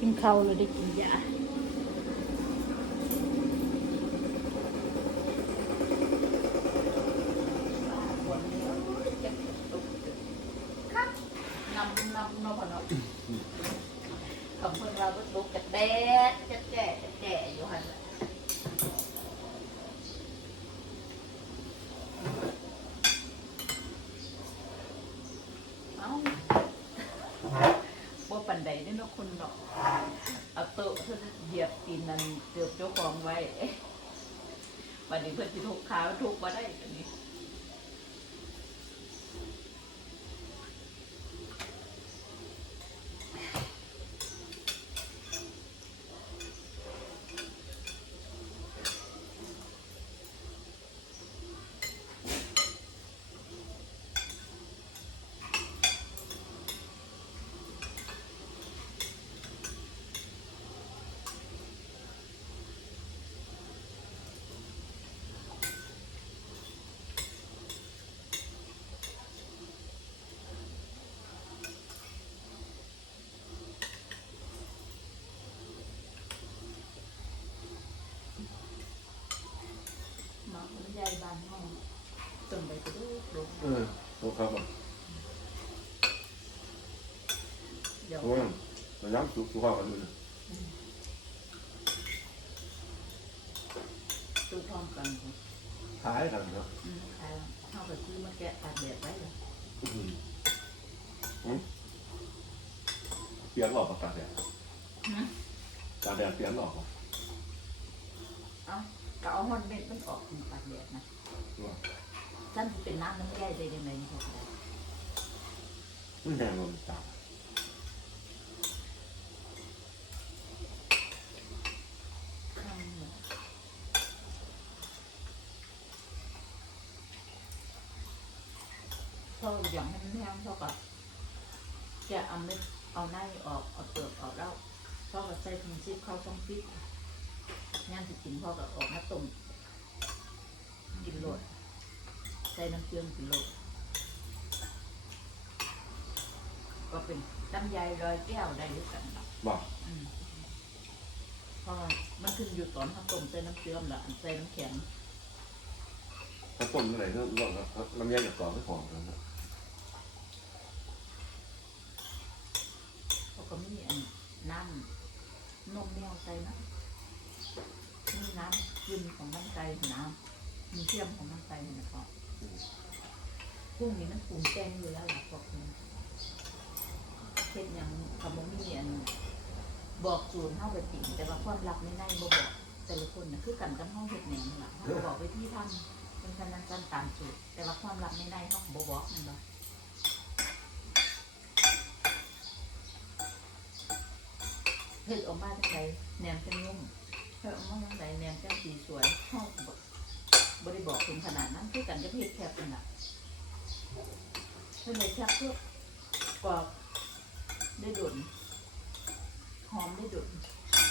กินข้าวเลยได้กินยา ครับนำนำนำเนาะคำเพิ่นเราก็ลุกจากแดดจะแก่จะแก่อยู่หันแหละเอ้าบ่ปันใดนี่เนาะคุณเนาะเอาโต๊ะเพิ่นเหยียบตีนนั่นเกือบเจ้าของไว้เอ๊ะบัดนี้เพิ่นสิทุกขาทุกบ่ได้อันนี้ หมาคนใหญ่บ้านห้องจนไปกระดูกลงเออโอเคครับเดี๋ยวเพราะว่าเราย้ำสุขสุขภาพกันเลยตู้พร้อมกันท้ายกันเนาะอืมใครเข้าไปซื้อมาแกะตากแดดไว้เลยอื้อหืออืมเปลี่ยนหลอกประกาศแดดฮะตาแดดเปลี่ยนหลอกเหรอเอ้า ก็เอาฮอนเม็ดมันออกเป็นตากแดดนะท่านที่เป็นน้ำน้ำใหญ่เลยในในนี้เขาก็ไม่แน่นอนจ้าข้างเนี่ยพออย่างให้มันแห้งเขาก็จะเอาเม็ดเอาหน้าออกเอาเปลือกออกแล้วพ่อก็ใส่ถุงซิปเข้าช่องฟิต งานที่กินพ่อก็ออกมาต้มกินโลดใส่น้ำเกลือกินโลดก็เป็นน้ำยายรอยแก้วได้ด้วยกันเนาะบ้าอืมเพราะว่ามันขึ้นอยู่ตอนเขาต้มใส่น้ำเกลือละใส่น้ำแข็งถ้าต้นเมื่อไหร่ก็ลองลำไยจากกรอบไม่หอมกันนะเขาก็มีอันน้ำนมแมวใส่นะ มีน้ำยืนของมันไก่น้ำมีเทียมของมันไก่นะครับพวกนี้มันปรุงแต่งอยู่แล้วหล่ะพวกนี้เช่นอย่างคำว่ามีอันบอกสูตรเข้าไปติ่งแต่ว่าความลับในในบ่บอกแต่ละคนนะคือกันกับห้องเห็ดแหนงนั่นล่ะเขาก็บอกไปที่ทำเป็นการนันตามสูตรแต่ว่าความลับในในเขาก็บ่บอกนั่นบ่เห็ดออกมาจังไดแหนมจังนุ่ม เห็ดออกมาจังไดแนมจังสีสวยห้องบบ่ได้บอกถึงขนาดนั้นคือกันจะเห็ดแคบเป็นน่ะเธอเลยแคบเพื่อกรอบได้ดุนหอมได้ดุน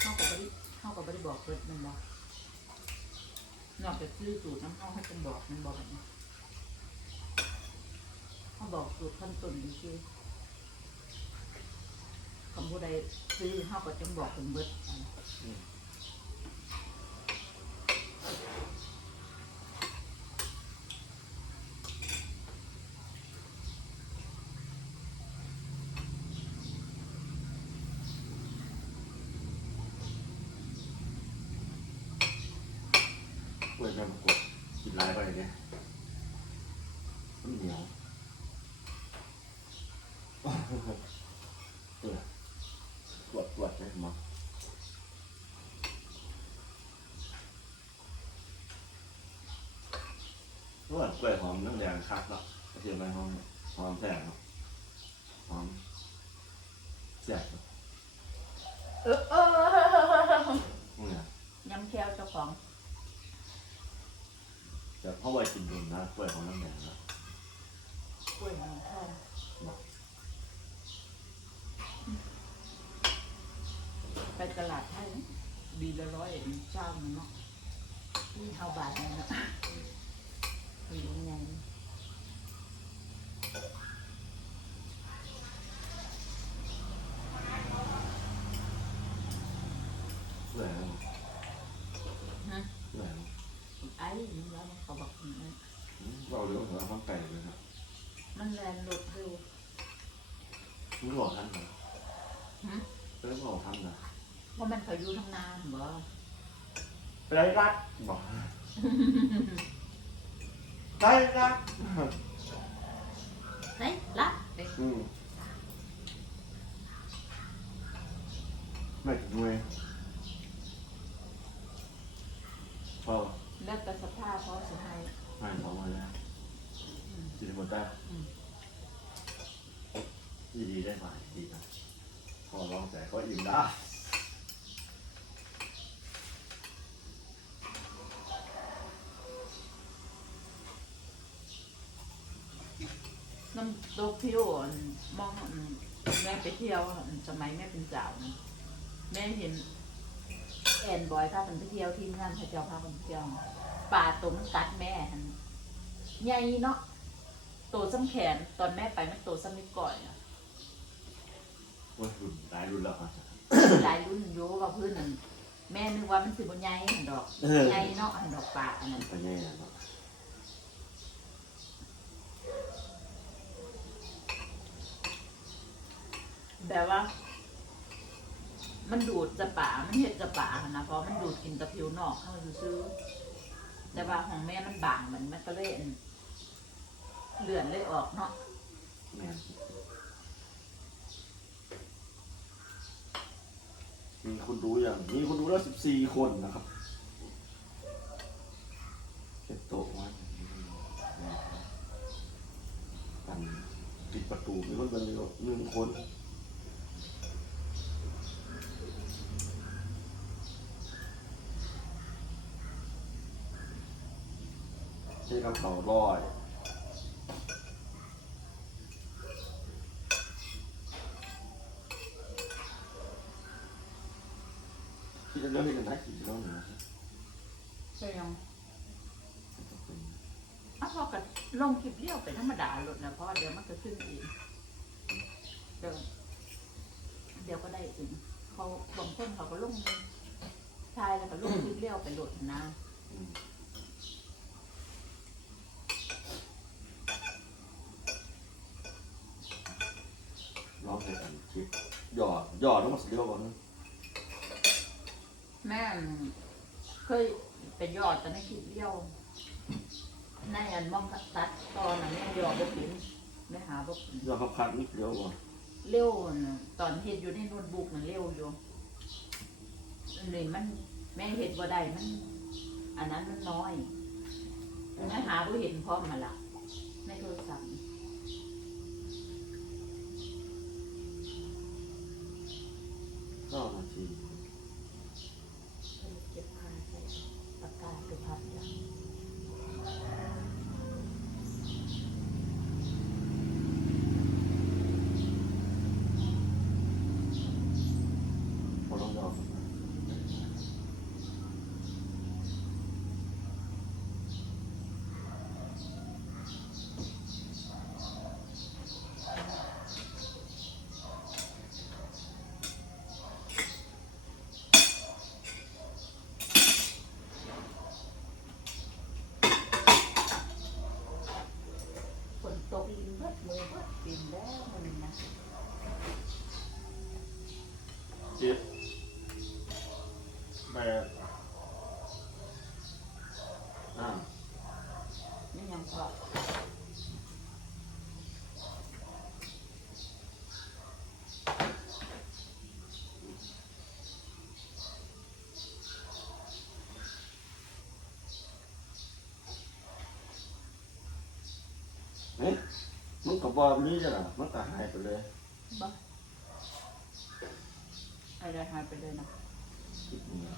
เข้ากับบ่ได้เข้ากับบ่ได้บอกเปิดมันบอกนอกจากชื่อสูตรน้ำเข้าให้เป็นบอกมันบอกแบบนี้เขาบอกสูตรขั้นต้นดีคือคำพูดใดซื้อเฮาก็จังบอกถึงเบิดเพื่อนแม่มากดกินลายไปเนี่ยมันเหนียวเออตรวจตรวจใช่ไหมตรวจกล้วยหอมน้ำแดงคักเนาะกระเทียมใบหอมหอมแซ่บเนาะหอมแซ่บเนาะเออเออเนี่ยยำแควเจ้าของ แต่พ่อไว้กินดุนนะกล้วยของน้ำแดงนะกล้วยขอมทองไปตลาดให้ดีละร้อยเองเจ้ามันเนาะนี่เท่าบาทนั่นะคือยังไง มัน แลนหลุดเร็วมึงบอกท่านเหรอหึไม่ได้บอกท่านนะเพราะมันเขาอยู่ทั้งนานบ่ไปได้รักบอกได้รักไหนรับเด็กอืมไม่ถึงเว้ยพอเลิกกับสภาพเพราะสุดท้ายไม่พอมาแล้วอืมจิตหมดได้อื มดีดีได้ไหมดีนะพอลองแต่ก็อิ่มได้น้ำตกพิวอันมองอันแม่ไปเที่ยวอันสมัยแม่เป็นสาวนะแม่เห็นแอนบอยพากันไปเที่ยวที่งานพระเจ้าพากันไปเที่ยวป่าตมกัดแม่หันใหญ่เนาะโตซ้ำแขนตอนแม่ไปมันโตซ้ำนิดก่อยอะ ว่ารุ่นหลายรุ่นแล้วครับหลายรุ่นโยกับพื้นนั่นแม่นึกว่ามันสิบนใหญ่หันดอกเออใหญ่เนาะหันดอกป่าอันนั้นไปแน่เนาะแบบว่า มันดูดจะป่ามันเห็ดจะป่าหั้นนะเพราะมันดูดกินแตะผิวนอกเข้าซื้อๆแต่ว่าของแม่มันบางมันมันก็เลยอันเลื่อนเลยออกเนาะ แม่น มีคนดูอย่างมีคนดูแล้วสิบสี่คนนะครับเก็บโต๊ะไว้กันปิดประตูมีคนเป็นหนึ่งคนใช้กำเขาร้อย ที่จะเลือกให้กันได้กี่รอบนะใช่ยังอ้าพอกันลงคลิปเลี้ยวเป็นธรรมดาหลุดนะเพราะว่าเดี๋ยวมันจะขึ้นอีกเดี๋ยวเดี๋ยวก็ได้ถึงเขาบางคนเขาก็ลงชายแล้วก็ลงคลิปเลี้ยวไปหลุดนะอืมลองให้กันคิดหยอดหยอดต้องมาสเดียวก่อนนะ แม่เคยไปยอดแต่ในคลิปเลี้ยวในอันมองตัดตอนนั้นแม่ยอดบ่เป็นไม่หาบ่เป็นหยอดขับคันนิดเดียวก่อนเร็วน่ะตอนเฮ็ดอยู่ในโน้ตบุ๊กมันเร็วอยู่อันนี้มัน แม่เฮ็ดบ่ได้มัน อันนั้นมันน้อยแม่หาบ่เห็นพร้อมมาละในโทรศัพท์เก้านาที เก็บผ้าใส่ปากกาคือพับอย่าง พอต้องหยอดฝนตกลินเบิดมือเบิดปินแล้วมันนะ เจ็ด แปดอ่าไม่ยังพอเฮ้ยมันกับบอลนี้จ้ะนะมันก็หายไปเลยบ่อะไรหายไปเลยนะ คิดดูนะ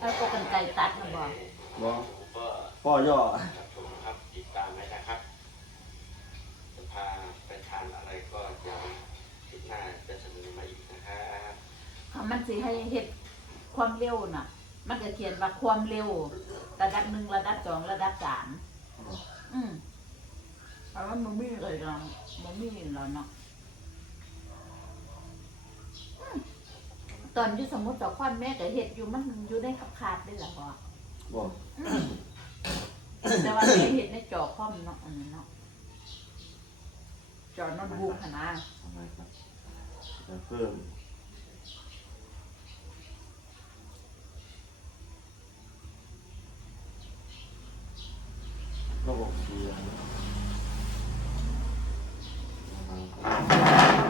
แล้วก็กันไกรตัดนะบ่บอพ่อย่อครับชมครับติดตามไว้นะครับจะพาไปทานอะไรก็จะคลิปหน้าจะเสนอมาอีกนะครับถ้ามันสิให้เฮ็ดความเร็วน่ะ มันจะเขียนว่าความเร็ว ระดับหนึ่งระดับสองระดับสามอืมแต่ว่ามันมีเลยเนาะมันมีแล้วเนาะอืม ตอนอยู่สมมติต่อความแม่ก็เฮ็ดอยู่มันอยู่ในขับขาดได้หรอพ่อบอกแต่ว่าเห็นเห็นในจอคอมเนาะอันนั้นเนาะจอโน้ตบุ๊กขนาดทำไมครับจะเพิ่มระบบเสียงนะครับ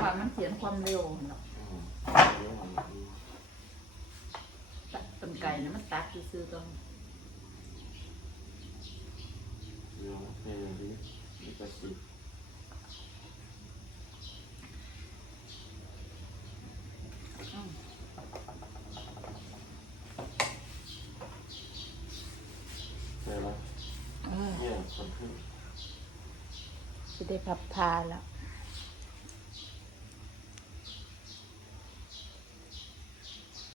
ว่ามันเขียนความเร็วเนาะ ตัดต้นไก่นะมันตัดซื้อๆต้องเดี๋ยวเพลงนี้นี่ก็สิเจอแล้วเออเนี่ยคนขึ้น จะได้พับพาแล้ว